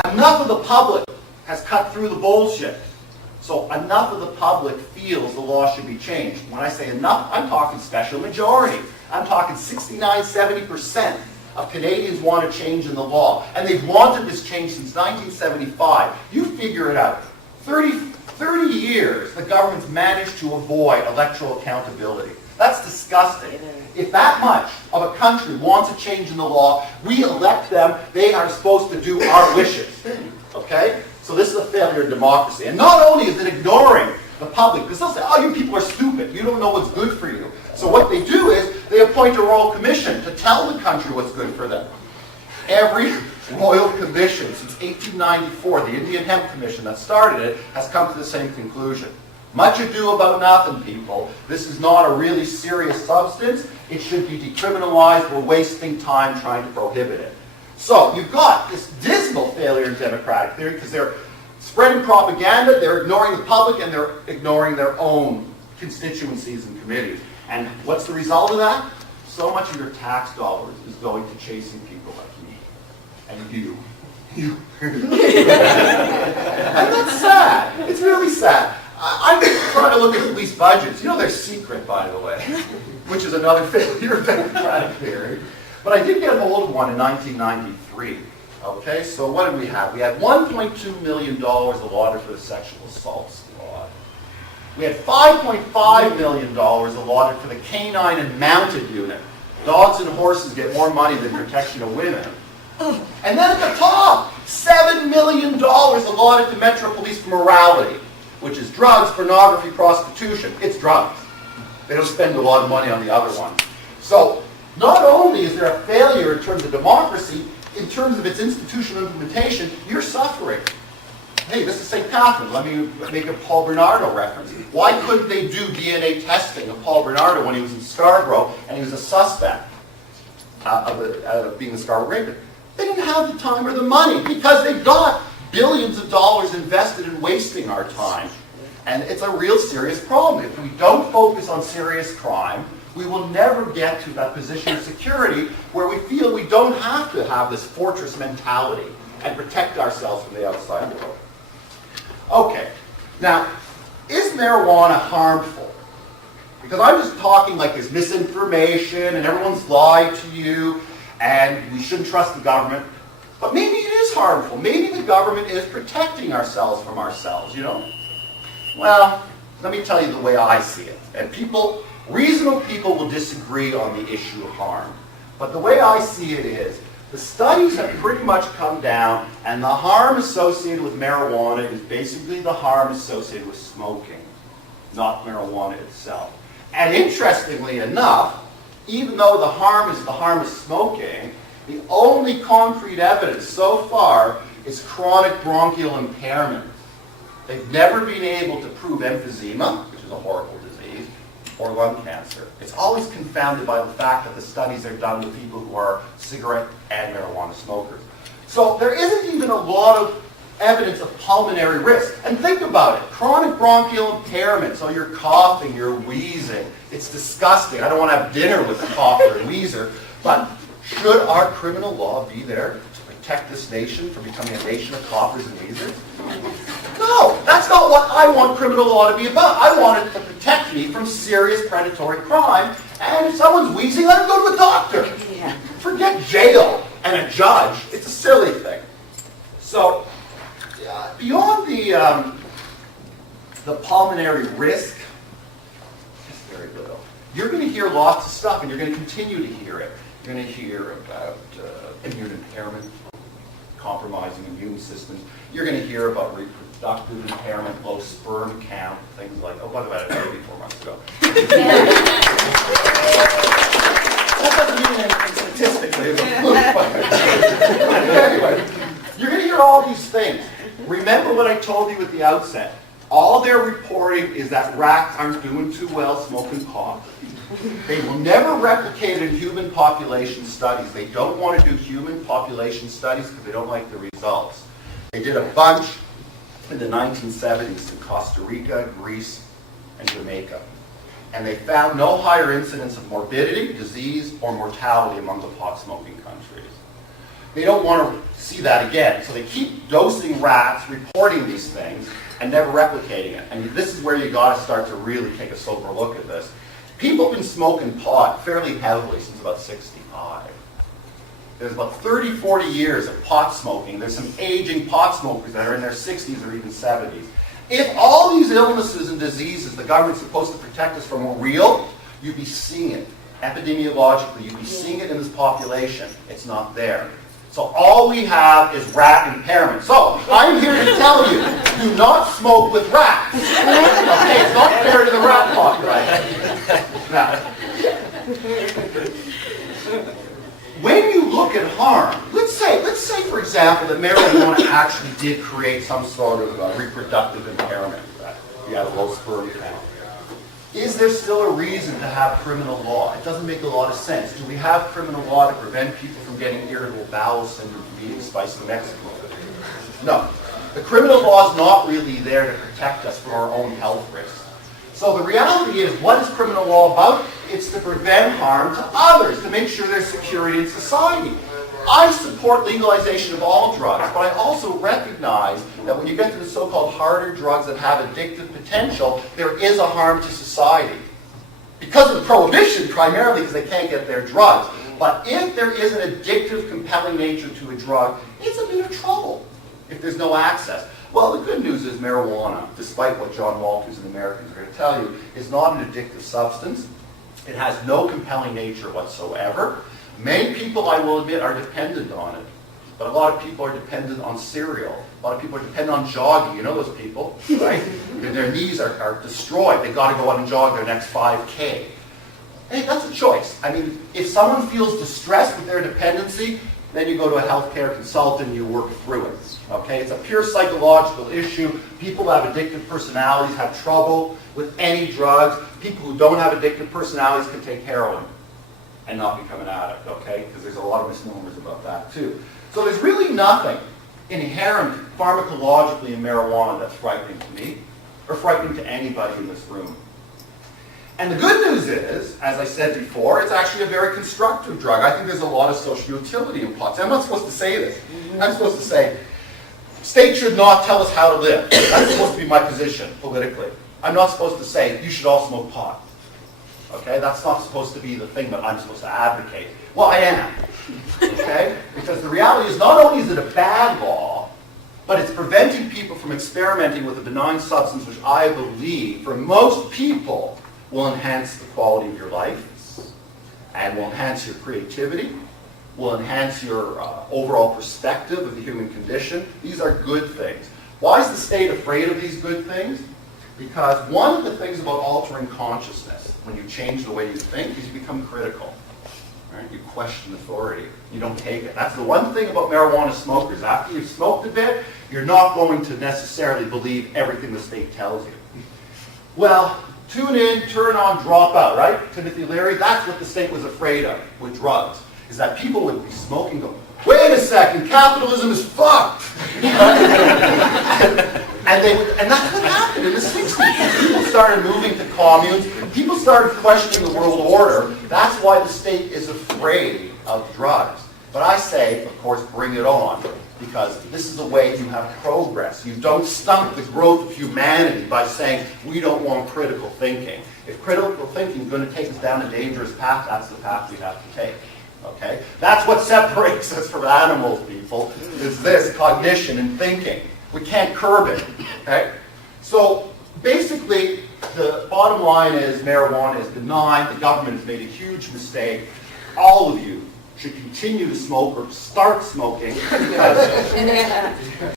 Enough of the public has cut through the bullshit. So enough of the public feels the law should be changed. When I say enough, I'm talking special majority. I'm talking 69, 70% of Canadians want a change in the law. And they've wanted this change since 1975. You figure it out. 30 years, the government's managed to avoid electoral accountability. That's disgusting. If that much of a country wants a change in the law, we elect them. They are supposed to do our wishes. Okay? So this is a failure of democracy. And not only is it ignoring the public, because they'll say, oh, you people are stupid. You don't know what's good for you. So what they do is they appoint a royal commission to tell the country what's good for them. Every royal commission since 1894, the Indian Hemp Commission that started it, has come to the same conclusion. Much ado about nothing, people. This is not a really serious substance. It should be decriminalized. We're wasting time trying to prohibit it. So you've got this dismal failure in democratic theory because they're spreading propaganda, they're ignoring the public, and they're ignoring their own constituencies and committees. And what's the result of that? So much of your tax dollars is going to chasing people like me and you. And that's sad. It's really sad. I'm trying to look at police budgets. You know they're secret, by the way, which is another failure of democratic theory. But I did get a hold of one in 1993. Okay, so what did we have? We had $1.2 million allotted for the sexual assault squad. We had $5.5 million allotted for the canine and mounted unit. Dogs and horses get more money than protection of women. And then at the top, $7 million allotted to Metro Police for morality, which is drugs, pornography, prostitution. It's drugs. They don't spend a lot of money on the other one. So not only is there a failure in terms of democracy, in terms of its institutional implementation, you're suffering. Hey, this is St. Catherine. Let me make a Paul Bernardo reference. Why couldn't they do DNA testing of Paul Bernardo when he was in Scarborough and he was a suspect of being the Scarborough rapist? They didn't have the time or the money because they've got billions of dollars invested in wasting our time. And it's a real serious problem. If we don't focus on serious crime, we will never get to that position of security where we feel we don't have to have this fortress mentality and protect ourselves from the outside world. Okay, now, is marijuana harmful? Because I'm just talking like there's misinformation and everyone's lied to you and we shouldn't trust the government. But maybe it is harmful. Maybe the government is protecting ourselves from ourselves, you know? Well, let me tell you the way I see it. And people, reasonable people will disagree on the issue of harm. But the way I see it is, the studies have pretty much come down, and the harm associated with marijuana is basically the harm associated with smoking, not marijuana itself. And interestingly enough, even though the harm is the harm of smoking, the only concrete evidence so far is chronic bronchial impairment. They've never been able to prove emphysema, which is a horrible disease, or lung cancer. It's always confounded by the fact that the studies are done with people who are cigarette and marijuana smokers. So there isn't even a lot of evidence of pulmonary risk. And think about it, chronic bronchial impairment, so you're coughing, you're wheezing. It's disgusting. I don't want to have dinner with a cougher and wheezer, but should our criminal law be there to protect this nation from becoming a nation of coughers and wheezers? No, that's not what I want criminal law to be about. I want it to protect me from serious predatory crime, and if someone's wheezing, let them go to a doctor. Yeah. Forget jail and a judge. It's a silly thing. So, beyond the pulmonary risk, it's very little. You're going to hear lots of stuff, and you're going to continue to hear it. You're going to hear about immune impairment, compromising immune systems. You're going to hear about reproductive impairment, low sperm count, things like, oh, by the way, I had a baby 4 months ago. That doesn't mean anything statistically. It's a fluke, but anyway, you're going to hear all these things. Remember what I told you at the outset. All they're reporting is that rats aren't doing too well smoking pot. They will never replicate it in human population studies. They don't want to do human population studies because they don't like the results. They did a bunch in the 1970s in Costa Rica, Greece, and Jamaica. And they found no higher incidence of morbidity, disease, or mortality among the pot-smoking countries. They don't want to see that again. So they keep dosing rats, reporting these things, and never replicating it. And this is where you got to start to really take a sober look at this. People have been smoking pot fairly heavily since about 65. There's about 30, 40 years of pot smoking. There's some aging pot smokers that are in their 60s or even 70s. If all these illnesses and diseases the government's supposed to protect us from were real, you'd be seeing it. Epidemiologically, you'd be seeing it in this population. It's not there. So all we have is rat impairment. So I'm here to tell you, do not smoke with rats. Okay, it's not fair to the rat population. Now, when you look at harm, let's say for example that marijuana actually did create some sort of reproductive impairment. You have a low sperm count. Is there still a reason to have criminal law? It doesn't make a lot of sense. Do we have criminal law to prevent people from getting irritable bowel syndrome from eating spicy Mexican food? No. The criminal law is not really there to protect us from our own health risks. So the reality is, what is criminal law about? It's to prevent harm to others, to make sure there's security in society. I support legalization of all drugs, but I also recognize that when you get to the so-called harder drugs that have addictive potential, there is a harm to society. Because of the prohibition, primarily because they can't get their drugs. But if there is an addictive, compelling nature to a drug, it's a bit of trouble if there's no access. Well, the good news is marijuana, despite what John Walters and Americans are going to tell you, is not an addictive substance. It has no compelling nature whatsoever. Many people, I will admit, are dependent on it. But a lot of people are dependent on cereal. A lot of people are dependent on jogging. You know those people, right? Their knees are destroyed. They've got to go out and jog their next 5K. Hey, that's a choice. I mean, if someone feels distressed with their dependency, then you go to a healthcare consultant and you work through it. Okay? It's a pure psychological issue. People who have addictive personalities have trouble with any drugs. People who don't have addictive personalities can take heroin and not become an addict, okay? Because there's a lot of misnomers about that too. So there's really nothing inherent pharmacologically in marijuana that's frightening to me or frightening to anybody in this room. And the good news is, as I said before, it's actually a very constructive drug. I think there's a lot of social utility in pots. I'm not supposed to say this. I'm supposed to say, state should not tell us how to live. That's supposed to be my position politically. I'm not supposed to say, you should all smoke pot. Okay, that's not supposed to be the thing that I'm supposed to advocate. Well, I am. Okay? Because the reality is, not only is it a bad law, but it's preventing people from experimenting with a benign substance which I believe, for most people, will enhance the quality of your life and will enhance your creativity, will enhance your overall perspective of the human condition. These are good things. Why is the state afraid of these good things? Because one of the things about altering consciousness, when you change the way you think, is you become critical. Right? You question authority. You don't take it. That's the one thing about marijuana smokers. After you've smoked a bit, you're not going to necessarily believe everything the state tells you. Well, tune in, turn on, drop out, right? Timothy Leary, that's what the state was afraid of with drugs, is that people would be smoking, go, wait a second, capitalism is fucked. And that's what happened in the 60s. People started moving to communes. People started questioning the world order. That's why the state is afraid of drugs. But I say, of course, bring it on. Because this is the way you have progress. You don't stunt the growth of humanity by saying, we don't want critical thinking. If critical thinking is going to take us down a dangerous path, that's the path we have to take. Okay? That's what separates us from animals, people, is this cognition and thinking. We can't curb it. Okay? So basically, the bottom line is marijuana is benign. The government has made a huge mistake. All of you should continue to smoke or start smoking because